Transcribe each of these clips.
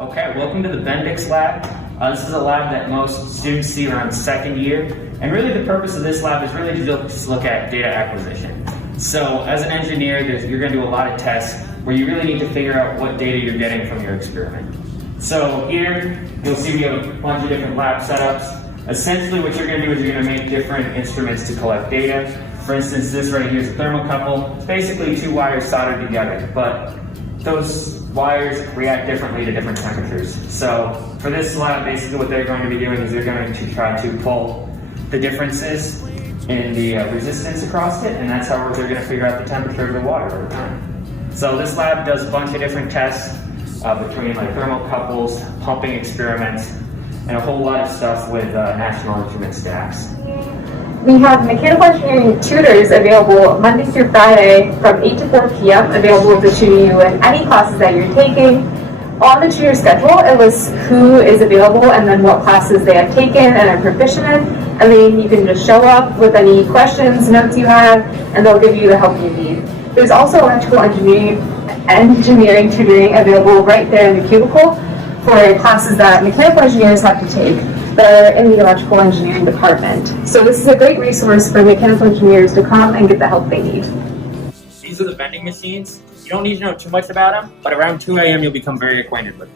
Okay, welcome to the Bendix Lab. This is a lab that most students see around second year, and really the purpose of this lab is really to just look at data acquisition. So as an engineer, you're going to do a lot of tests where you really need to figure out what data you're getting from your experiment. So here, you'll see we have a bunch of different lab setups. Essentially what you're going to do is you're going to make different instruments to collect data. For instance, this right here is a thermocouple. It's basically two wires soldered together, but those wires react differently to different temperatures. So for this lab, basically what they're going to be doing is they're going to try to pull the differences in the resistance across it, and that's how they're going to figure out the temperature of the water over time. So this lab does a bunch of different tests between like thermocouples, pumping experiments, and a whole lot of stuff with National Instrument stacks. We have mechanical engineering tutors available Monday through Friday from 8 to 4 p.m. available to tutor you in any classes that you're taking. On the tutor schedule, it lists who is available and then what classes they have taken and are proficient in. And then you can just show up with any questions, notes you have, and they'll give you the help you need. There's also electrical engineering tutoring available right there in the cubicle for classes that mechanical engineers have to take that are in the electrical engineering department. So this is a great resource for mechanical engineers to come and get the help they need. These are the vending machines. You don't need to know too much about them, but around 2 a.m. you'll become very acquainted with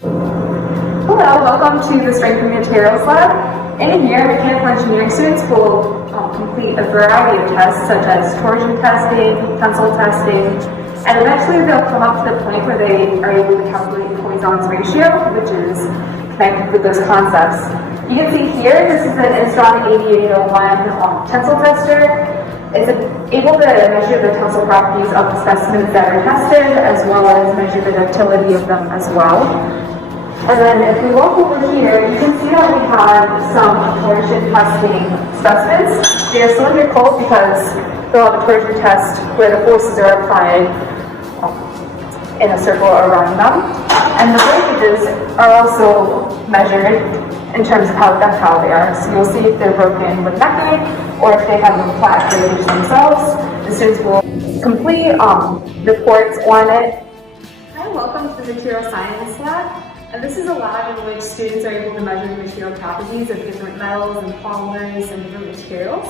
them. Hello, welcome to the Strength and Materials Lab. In here, mechanical engineering students will complete a variety of tests such as torsion testing, tensile testing, and eventually they'll come up to the point where they are able to calculate Poisson's ratio, which is connected with those concepts. You can see here, this is an Instron 8801 tensile tester. It's able to measure the tensile properties of the specimens that are tested, as well as measure the ductility of them as well. And then if we walk over here, you can see that we have some torsion testing specimens. They are cylindrical because they'll have a torsion test where the forces are applied in a circle around them. And the breakages are also measured in terms of how ductile they are. So you'll see if they're broken with necking or if they have a flat breakage themselves. The students will complete reports on it. Hi, welcome to the Material Science Lab. And this is a lab in which students are able to measure the material properties of different metals and polymers and different materials.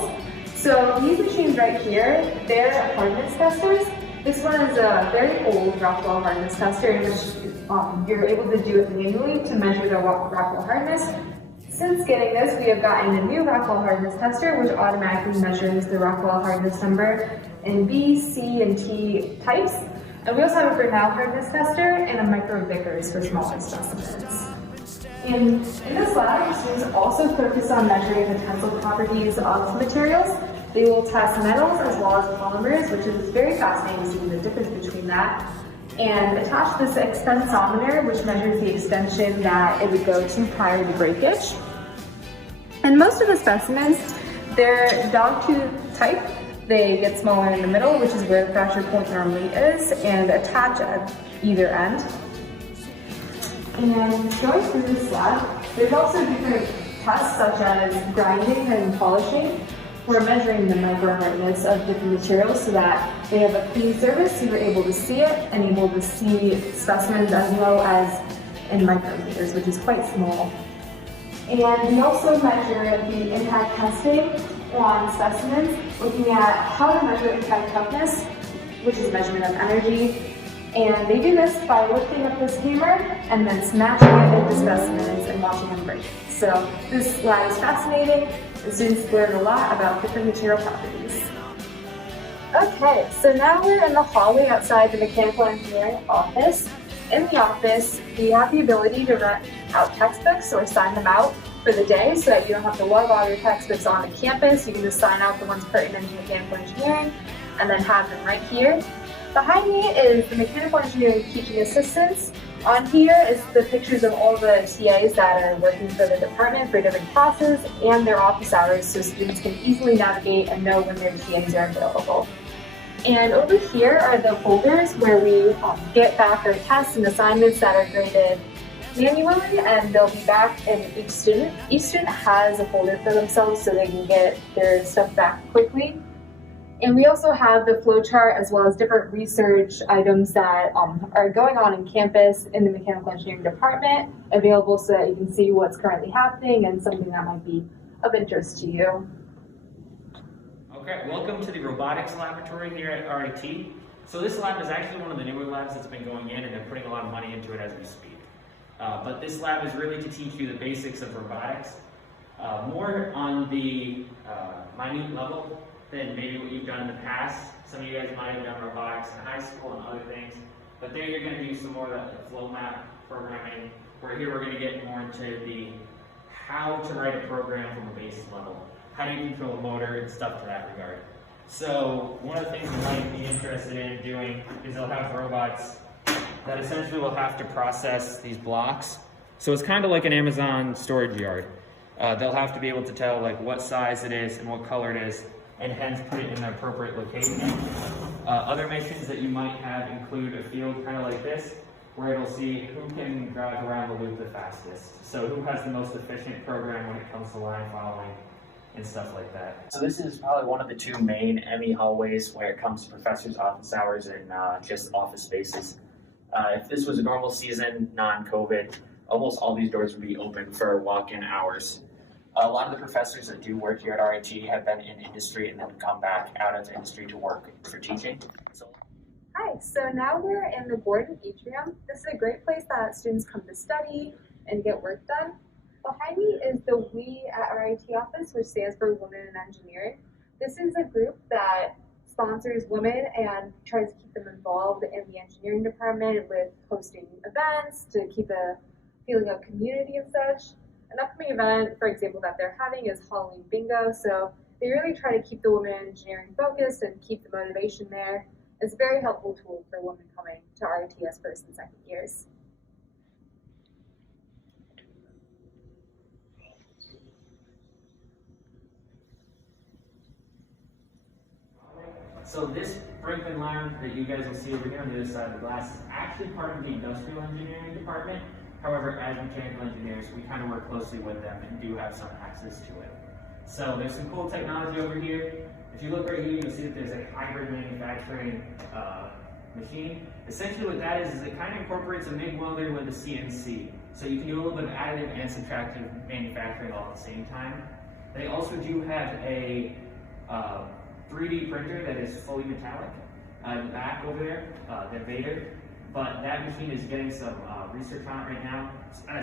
So these machines right here, they're hardness testers. This one is a very old Rockwell hardness tester in which you're able to do it manually to measure the Rockwell hardness. Since getting this, we have gotten a new Rockwell hardness tester which automatically measures the Rockwell hardness number in B, C, and T types. And we also have a Grinnell hardness tester and a micro Vickers for smaller specimens. In this lab, students also focus on measuring the tensile properties of materials. They will test metals as well as polymers, which is very fascinating to see the difference between that, and attach this extensometer, which measures the extension that it would go to prior to breakage. And most of the specimens, they're dogtooth type. They get smaller in the middle, which is where the fracture point normally is, and attach at either end. And going through this lab, there's also different tests such as grinding and polishing. We're measuring the micro hardness of different materials so that they have a clean surface, so you're able to see it and able to see specimens as well as in micrometers, which is quite small. And we also measure the impact testing on specimens, looking at how to measure impact toughness, which is measurement of energy. And they do this by lifting up this hammer and then smashing it into specimens and watching them break. So this lab is fascinating, and students learn a lot about different material properties. Okay, so now we're in the hallway outside the mechanical engineering office. In the office, we have the ability to rent out textbooks or sign them out for the day so that you don't have to lug all your textbooks on the campus. You can just sign out the ones pertinent to mechanical engineering and then have them right here. Behind me is the mechanical engineering teaching assistants. On here is the pictures of all the TAs that are working for the department for different classes and their office hours so students can easily navigate and know when their TAs are available. And over here are the folders where we get back our tests and assignments that are graded manually, and they'll be back in each student. Each student has a folder for themselves so they can get their stuff back quickly. And we also have the flowchart as well as different research items that are going on in campus in the mechanical engineering department available so that you can see what's currently happening and something that might be of interest to you. Okay, welcome to the robotics laboratory here at RIT. So this lab is actually one of the newer labs that's been going in, and they're putting a lot of money into it as we speak. But this lab is really to teach you the basics of robotics, more on the minute level than maybe what you've done in the past. Some of you guys might have done robotics in high school and other things, but there you're going to do some more of the flow map programming, where here we're going to get more into the how to write a program from a basic level. How do you control a motor and stuff to that regard. So one of the things you might be interested in doing is they'll have robots that essentially will have to process these blocks. So it's kind of like an Amazon storage yard. They'll have to be able to tell like what size it is and what color it is, and hence put it in the appropriate location. Other missions that you might have include a field kind of like this, where it'll see who can drive around the loop the fastest. So who has the most efficient program when it comes to line following and stuff like that. So this is probably one of the two main ME hallways where it comes to professors' office hours and just office spaces. If this was a normal season, non-COVID, almost all these doors would be open for walk-in hours. A lot of the professors that do work here at RIT have been in industry and then come back out into industry to work for teaching. Hi, so now we're in the Gordon Atrium. This is a great place that students come to study and get work done. Behind me is the We at RIT office, which stands for Women in Engineering. This is a group that sponsors women and tries to keep them involved in the engineering department with hosting events to keep a feeling of community and such. An upcoming event, for example, that they're having is Halloween Bingo, so they really try to keep the women in engineering focused and keep the motivation there. It's a very helpful tool for women coming to RIT as first and second years. So this Brinkman Lounge that you guys will see over here on the other side of the glass is actually part of the industrial engineering department. However, as mechanical engineers, we kind of work closely with them and do have some access to it. So there's some cool technology over here. If you look right here, you'll see that there's a hybrid manufacturing machine. Essentially what that is it kind of incorporates a MIG welder with a CNC. So you can do a little bit of additive and subtractive manufacturing all at the same time. They also do have a 3D printer that is fully metallic in the back over there, the Vader. But that machine is getting some research on it right now.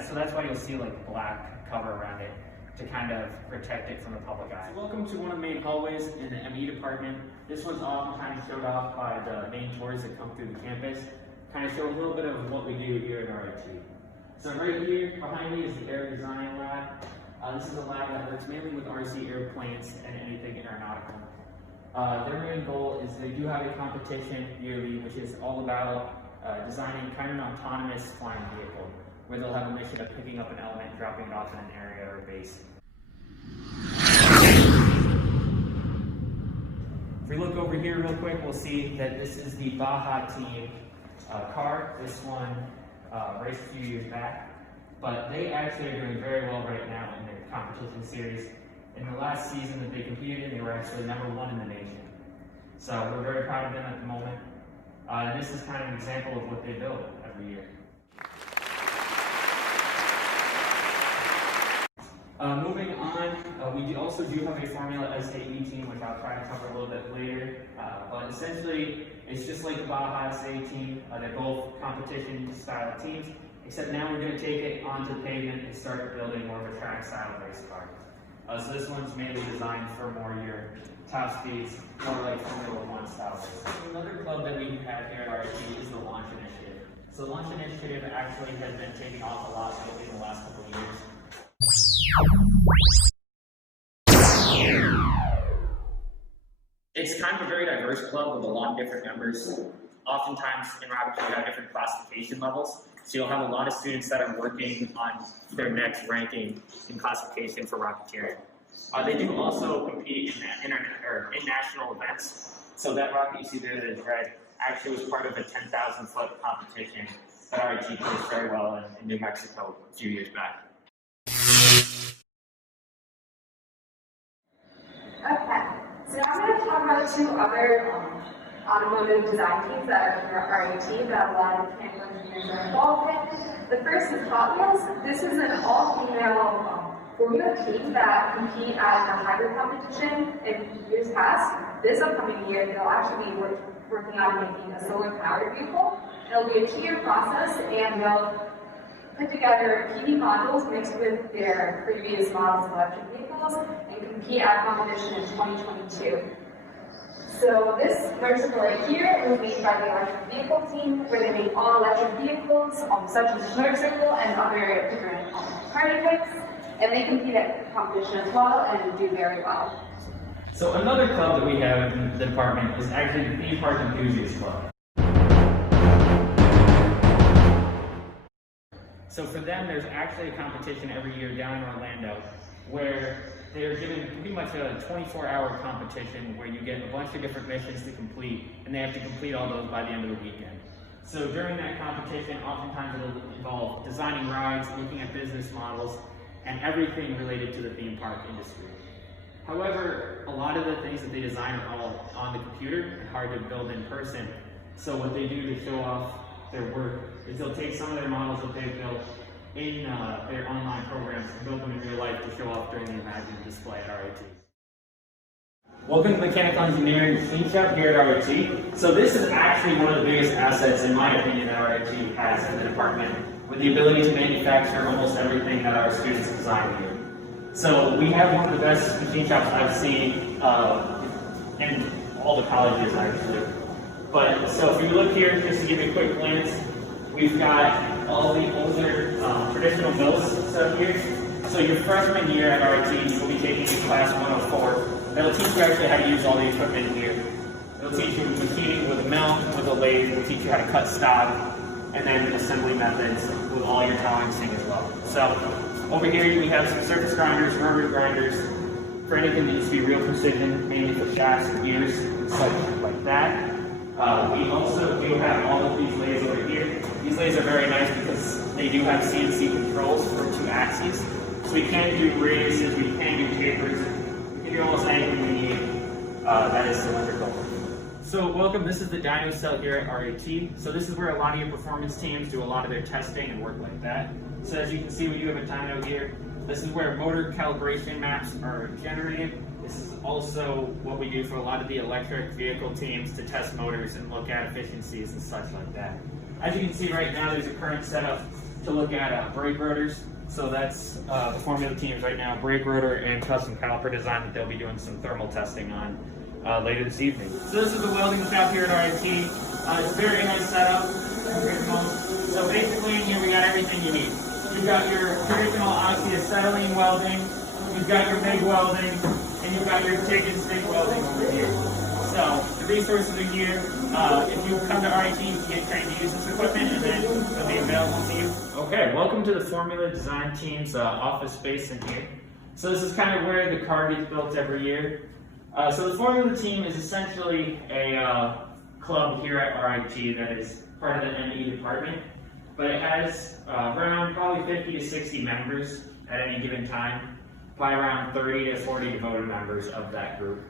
So that's why you'll see like a black cover around it to kind of protect it from the public eye. So welcome to one of the main hallways in the ME department. This one's oftentimes showed off by the main tours that come through the campus. Kind of show a little bit of what we do here at RIT. So right here behind me is the Air Design Lab. This is a lab that works mainly with RC airplanes and anything aeronautical. Their main goal is they do have a competition yearly, which is all about designing kind of an autonomous flying vehicle, where they'll have a mission of picking up an element, dropping it off in an area or base. If we look over here real quick, we'll see that this is the Baja team car. This one raced a few years back, but they actually are doing very well right now in their competition series. In the last season that they competed in, they were actually #1 in the nation. So we're very proud of them at the moment. This is kind of an example of what they build every year. Moving on, we also do have a Formula SAE team, which I'll try to cover a little bit later. But essentially, it's just like the Baja SAE team. They're both competition-style teams, except now we're going to take it onto the pavement and start building more of a track-style race car. So this one's mainly designed for more your top speeds, more like Formula 1 style races. Another club that we have here at RIT is the Launch Initiative. So the Launch Initiative actually has been taking off a lot in the last couple of years. It's kind of a very diverse club with a lot of different members. Oftentimes in Rocketeer you have different classification levels. So you'll have a lot of students that are working on their next ranking in classification for Rocketeering. They do also compete in national events. So that rocket you see there that is red actually was part of a 10,000-foot competition that RIT placed very well in New Mexico a few years back. Okay, so now I'm going to talk are two other automotive design teams that are here at RIT that a lot of mechanical engineers are involved in. The first is Hot Wheels. This is an all-female Formula team that compete at the hybrid competition in years past. This upcoming year, they'll actually be working on making a solar-powered vehicle. It'll be a 2-year process, and they'll put together PV modules mixed with their previous models of electric vehicles and compete at competition in 2022. So this motorcycle right here was made by the electric vehicle team, where they make all electric vehicles, such as the motorcycle and other different party bikes, and they compete at competition as well and do very well. So another club that we have in the department is actually the Theme Park Enthusiast Club. So for them, there's actually a competition every year down in Orlando where they're given pretty much a 24-hour competition where you get a bunch of different missions to complete, and they have to complete all those by the end of the weekend. So during that competition, oftentimes it'll involve designing rides, looking at business models, and everything related to the theme park industry. However, a lot of the things that they design are all on the computer and hard to build in person. So what they do to show off their work is they'll take some of their models that they've built in their online programs and build them in real life to show off during the Imagine display at RIT. Welcome to Mechanical Engineering Machine Shop here at RIT. So this is actually one of the biggest assets, in my opinion, that RIT has in the department, with the ability to manufacture almost everything that our students design here. So we have one of the best machine shops I've seen in all the colleges, actually. But so if you look here, just to give you a quick glance, we've got all the older traditional mills set up here. So your freshman year at RIT, you'll be taking class 104. That'll teach you actually how to use all the equipment here. It'll teach you machining with a mill, with a lathe. It'll teach you how to cut stock, and then assembly methods with all your tolerancing as well. So over here we have some surface grinders, rotary grinders, for anything that needs to be real precision, mainly for shafts and gears and such like that. We also do have all of these lathes over here. These lathes are very nice because they do have CNC controls for 2 axes. So we can do radiuses, we can do tapers, we can do almost anything we need that is cylindrical. So welcome, this is the dyno cell here at RIT. So this is where a lot of your performance teams do a lot of their testing and work like that. So as you can see, we do have a dyno here. This is where motor calibration maps are generated. This is also what we do for a lot of the electric vehicle teams to test motors and look at efficiencies and such like that. As you can see right now, there's a current setup to look at brake rotors. So that's the Formula teams right now, brake rotor and custom caliper design that they'll be doing some thermal testing on later this evening. So this is the welding shop here at RIT. It's a very nice setup. So basically in here we got everything you need. You've got your traditional oxyacetylene welding, you've got your MIG welding, and you've got your TIG and stick welding over here. So the resources are here. If you come to RIT, you can get trained to use this equipment, and then it'll be available to you. Okay, welcome to the Formula Design Team's office space in here. So this is kind of where the car gets built every year. So the Formula team is essentially a club here at RIT that is part of the ME department, but it has around probably 50 to 60 members at any given time, by around 30 to 40 devoted members of that group.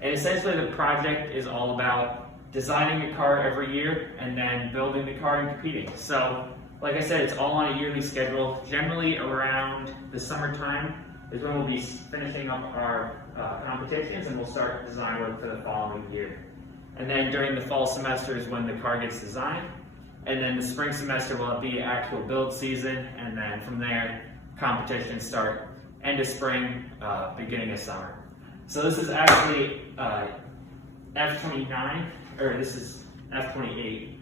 And essentially the project is all about designing a car every year and then building the car and competing. So like I said, it's all on a yearly schedule. Generally around the summertime is when we'll be finishing up our competitions, and we'll start design work for the following year. And then during the fall semester is when the car gets designed, and then the spring semester will be actual build season, and then from there competitions start end of spring, beginning of summer. So this is actually F29, or this is F28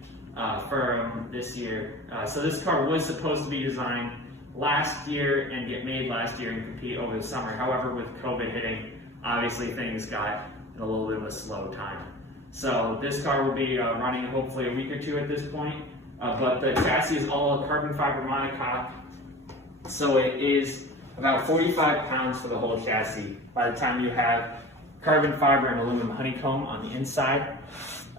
from this year. So this car was supposed to be designed last year and get made last year and compete over the summer. However, with COVID hitting, obviously things got in a little bit of a slow time. So this car will be running hopefully a week or two at this point, but the chassis is all a carbon fiber monocoque, so it is about 45 pounds for the whole chassis by the time you have carbon fiber and aluminum honeycomb on the inside.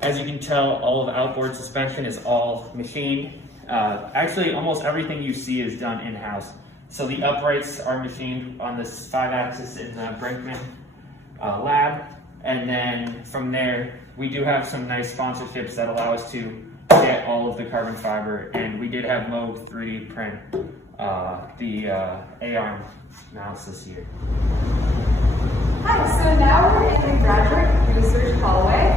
As you can tell, all of the outboard suspension is all machined. Actually, almost everything you see is done in-house. So the uprights are machined on this 5-axis in the Brinkman lab. And then from there, we do have some nice sponsorships that allow us to get all of the carbon fiber. And we did have Moog 3D print the AR mounts this year. Hi, so now we're in the graduate research hallway.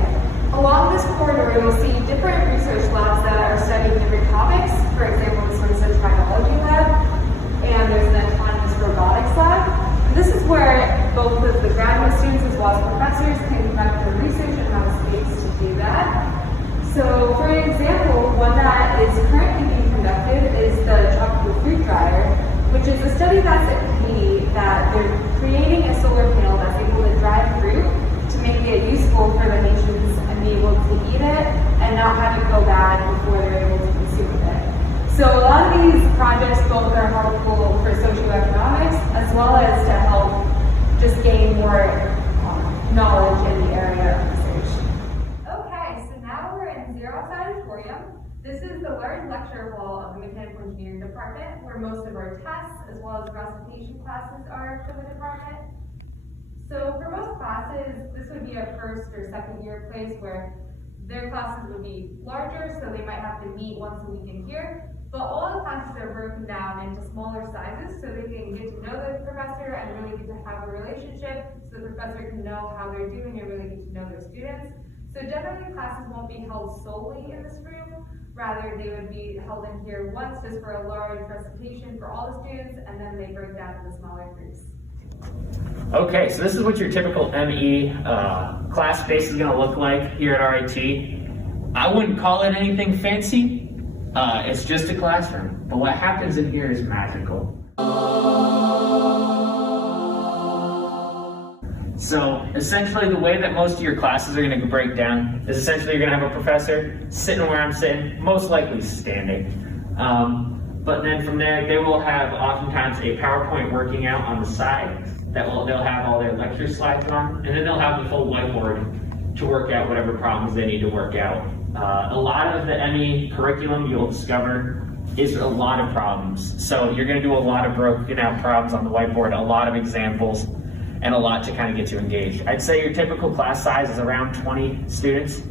Along this corridor, you'll see different research labs that are studying different topics. For example, this one's a biology lab, and there's an autonomous robotics lab. And this is where both of the graduate students as well as professors can conduct their research and have space to do that. So, for example, one that is currently being conducted is the tropical fruit dryer, which is a study that's at Haiti that they're creating a solar panel that's able to dry fruit to make it useful for the nations and be able to eat it and not have it go bad before they're able to consume it. So a lot of these projects both are helpful for socioeconomics as well as to help just gain more knowledge in the area of research. Okay, so now we're in Xerox Auditorium. This is the large lecture hall of the Mechanical Engineering Department where most of our tests as well as recitation classes are for the department. So for most classes, this would be a first or second year place where their classes would be larger, so they might have to meet once a week in here. But all the classes are broken down into smaller sizes so they can get to know the professor and really get to have a relationship so the professor can know how they're doing and really get to know their students. So generally classes won't be held solely in this room, rather they would be held in here once just for a large recitation for all the students, and then they break down into smaller groups. Okay, so this is what your typical ME class space is going to look like here at RIT. I wouldn't call it anything fancy. It's just a classroom, but what happens in here is magical. So essentially the way that most of your classes are going to break down is essentially you're going to have a professor sitting where I'm sitting, most likely standing. But then from there, they will have oftentimes a PowerPoint working out on the side that they'll have all their lecture slides on, and then they'll have the full whiteboard to work out whatever problems they need to work out. A lot of the ME curriculum you'll discover is a lot of problems. So you're going to do a lot of broken out problems on the whiteboard, a lot of examples, and a lot to kind of get you engaged. I'd say your typical class size is around 20 students.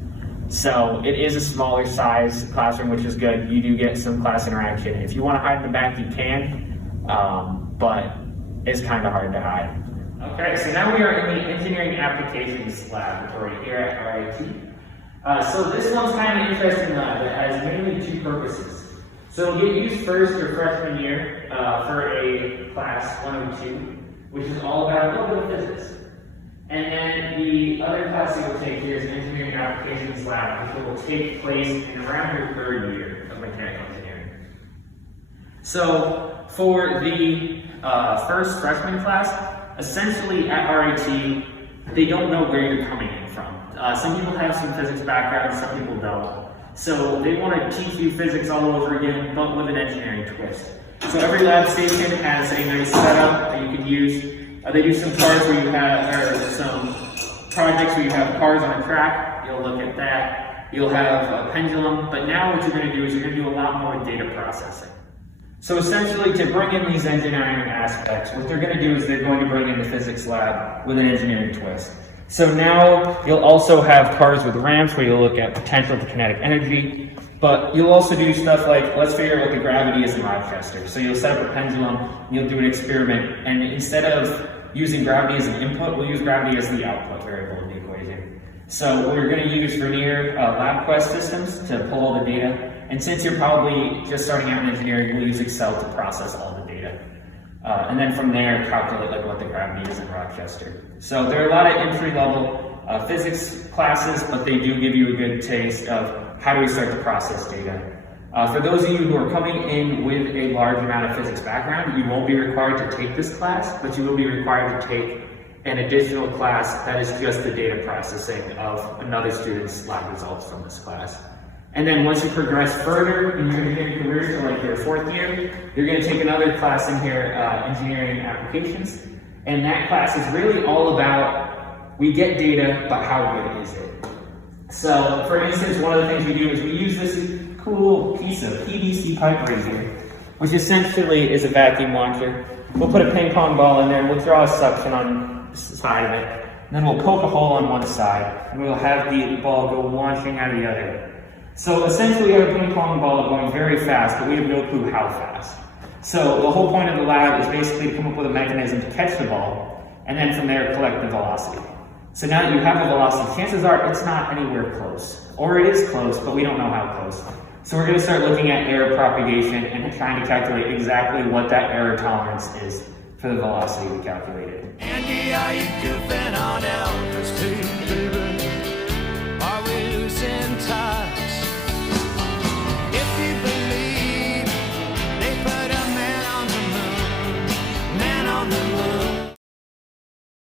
So it is a smaller size classroom, which is good. You do get some class interaction. If you want to hide in the back, you can, but it's kind of hard to hide. Okay, so now we are in the Engineering Applications Laboratory here at RIT. So this one's kind of an interesting lab. It has mainly two purposes. So it'll get used first your freshman year for a class 102, which is all about a little bit of physics. And then the other class you will take here is Engineering Applications Lab, which will take place in around your third year of mechanical engineering. So for the first freshman class, essentially at RIT, they don't know where you're coming in from. Some people have some physics background, some people don't. So they want to teach you physics all over again, but with an engineering twist. So every lab station has a nice setup that you can use. They do some cars where you have, or some projects where you have cars on a track. You'll look at that. You'll have a pendulum, but now what you're going to do is you're going to do a lot more data processing. So essentially, to bring in these engineering aspects, what they're going to do is they're going to bring in the physics lab with an engineering twist. So now you'll also have cars with ramps where you'll look at potential to kinetic energy, but you'll also do stuff like, let's figure out what the gravity is in Rochester. So you'll set up a pendulum, you'll do an experiment, and instead of using gravity as an input, we'll use gravity as the output variable in the equation. So we're going to use Vernier LabQuest systems to pull all the data, and since you're probably just starting out in engineering, we'll use Excel to process all the data. And then from there, calculate like what the gravity is in Rochester. So there are a lot of entry-level physics classes, but they do give you a good taste of how do we start to process data. For those of you who are coming in with a large amount of physics background, you won't be required to take this class, but you will be required to take an additional class that is just the data processing of another student's lab results from this class. And then once you progress further in your engineering career to like your fourth year, you're going to take another class in here, Engineering Applications. And that class is really all about, we get data, but how good is it? So for instance, one of the things we do is we use this cool piece of PVC pipe right here, which essentially is a vacuum launcher. We'll put a ping pong ball in there and we'll draw a suction on the side of it. and then we'll poke a hole on one side, and we'll have the ball go launching out of the other. So essentially we have a ping pong ball going very fast, but we have no clue how fast. So the whole point of the lab is basically to come up with a mechanism to catch the ball, and then from there collect the velocity. So now that you have the velocity, chances are it's not anywhere close. Or it is close, but we don't know how close. So we're going to start looking at error propagation and trying to calculate exactly what that error tolerance is for the velocity we calculated. Andy, are you goofing on Elvis too?